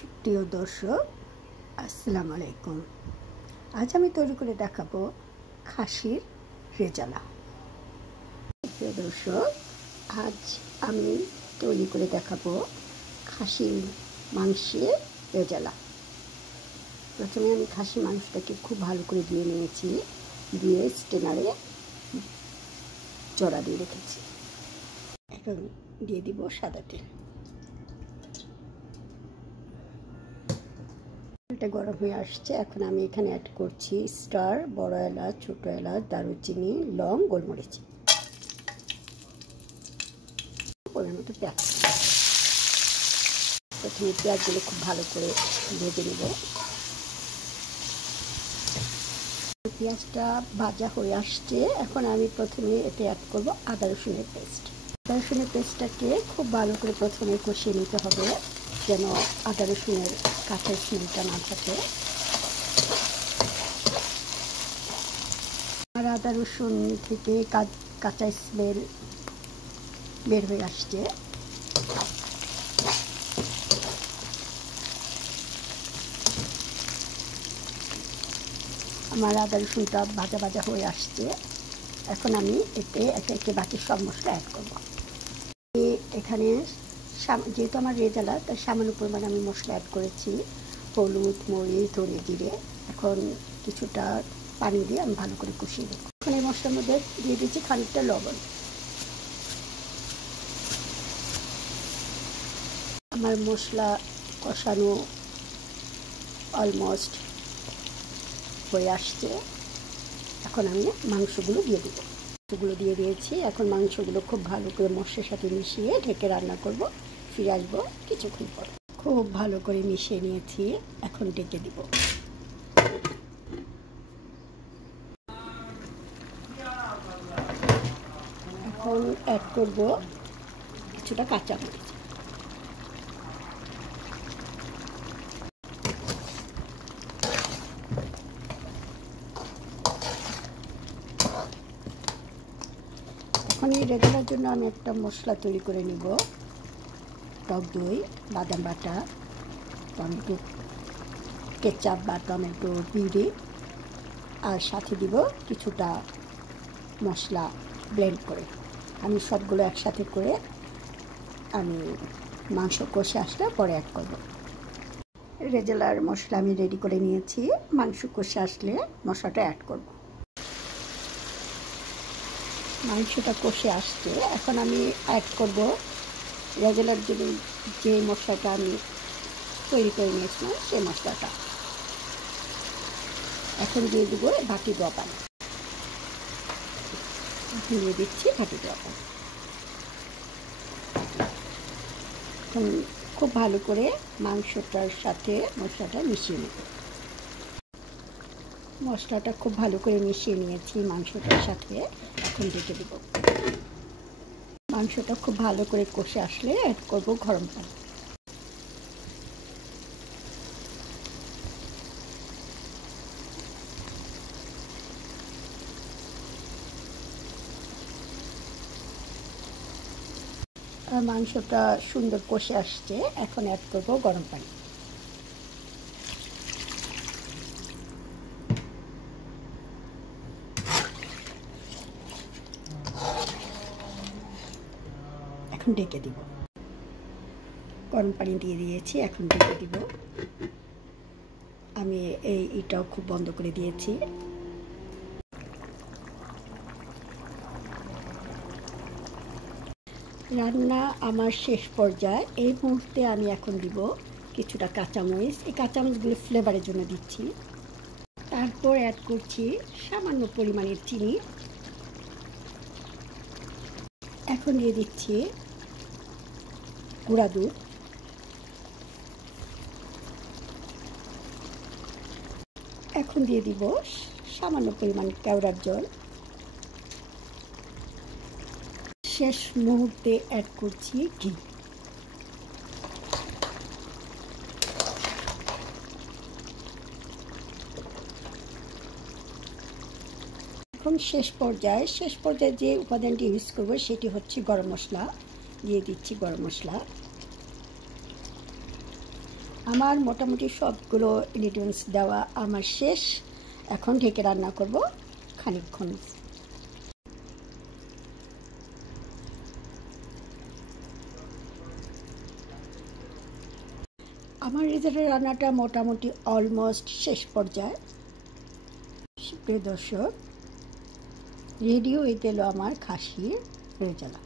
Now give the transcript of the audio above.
প্রিয় দর্শক, আসসালামু আলাইকুম। আজ আমি তৈরি করে দেখাবো খাসির রেজালা। প্রিয় দর্শক, আজ আমি তৈরি করে দেখাবো খাসির মাংসের রেজালা। প্রথমে আমি খাসি মাংসটাকে খুব ভালো করে ধুয়ে নিয়েছি, দিয়ে স্টেনারে জড়া দিয়ে রেখেছি। এখন দিয়ে দিব সাদা তেল। তেলটা গরম হয়ে আসছে। এখন আমি এখানে অ্যাড করছি স্টার, বড় এলাচ, ছোট এলাচ, দারুচিনি, লং, গোলমরিচ, পরিমাণ মতো পেঁয়াজ। প্রথমে পেঁয়াজগুলো খুব ভালো করে ভেজে নেব। পেঁয়াজটা ভাজা হয়ে আসছে। এখন আমি প্রথমে এতে অ্যাড করব আদা রসুনের পেস্ট। আদা রসুনের পেস্টটাকে খুব ভালো করে প্রথমে কষিয়ে নিতে হবে, যেন আদা রসুনের কাঁচা স্মেলটা না থাকে। আর আদা রসুন থেকে কাঁচা স্মেল বের হয়ে আসছে। আমার আদা রসুনটা ভাজা ভাজা হয়ে আসছে। এখন আমি এতে একে একে বাকি সব মশলা অ্যাড করব। এখানে যেহেতু আমার রেজালা, তাই সামান্য পরিমাণে আমি মশলা অ্যাড করেছি, হলুদ, মরিচ, ধনে, জিরে। এখন কিছুটা পানি দিয়ে আমি ভালো করে কষিয়ে দেবো। এখন এই মশলার মধ্যে দিয়ে দিচ্ছি খানিকটা লবণ। আমার মশলা কষানো অলমোস্ট হয়ে আসছে। এখন আমি মাংসগুলো দিয়ে দেবো। মাংসগুলো দিয়ে দিয়েছি। এখন মাংসগুলো খুব ভালো করে মশলার সাথে মিশিয়ে ঢেকে রান্না করব। ফিরে আসবো কিছুক্ষণ পর। খুব ভালো করে মিশিয়ে নিয়েছি, এখন ঢেকে দিব। এখন অ্যাড করব কিছুটা কাঁচামরিচ। এখন এই রেজালার জন্য আমি একটা মশলা তৈরি করে নিব। টক দই, বাদাম বাটা, টমেটো কেচাপ বা টমেটো পিউরি, আর সাথে দিব কিছুটা মশলা ব্লেন্ড করে। আমি সবগুলো একসাথে করে আমি মাংস কষে আসলে পরে অ্যাড করব। রেজালার মশলা আমি রেডি করে নিয়েছি। মাংস কষে আসলে মশলাটা অ্যাড করব। মাংসটা কষে আসছে। এখন আমি অ্যাড করব রেজালার জন্য যে মশলাটা আমি তৈরি করে নিয়েছিলাম, সেই মশলাটা এখন দিয়ে দেবো বাটি দেওয়া পানি। এখন দিয়ে দিচ্ছি বাটি দেওয়া পানি। এখন খুব ভালো করে মাংসটার সাথে মশলাটা মিশিয়ে নেব। মশলাটা খুব ভালো করে মিশিয়ে নিয়েছি মাংসটার সাথে। এখন ঢেকে দেব। মাংসটা খুব ভালো করে কষে আসলে অ্যাড করব গরম পানি। মাংসটা সুন্দর কষে আসছে। এখন অ্যাড করব গরম পানি। এখন ঢেকে দিব। গরম পানি দিয়ে দিয়েছি, এখন ঢেকে দিব। আমি এইটাও খুব বন্ধ করে দিয়েছি। রান্না আমার শেষ পর্যায়ে। এই মুহূর্তে আমি এখন দিব কিছুটা কাঁচামরিচ। এই কাঁচামরিচগুলো ফ্লেভারের জন্য দিচ্ছি। তারপর অ্যাড করছি সামান্য পরিমাণের চিনি। এখন দিয়ে দিচ্ছি গুঁড়া দুধ। এখন দিয়ে দিব সামান্য পরিমাণ কেওড়ার জল। শেষ মুহূর্তে অ্যাড করছি ঘি। এখন শেষ পর্যায়ে যে উপাদানটি ইউজ করব সেটি হচ্ছে গরম মশলা। দিয়ে দিচ্ছি গরম মশলা। আমার মোটামুটি সবগুলো ইনগ্রিডিয়েন্টস দেওয়া আমার শেষ। এখন ঢেকে রান্না করব খানিকক্ষণ। আমার রেজাল্টের রান্নাটা মোটামুটি অলমোস্ট শেষ পর্যায়ে। প্রিয় দর্শক, রেডি হয়ে গেল আমার খাসির রেজালা।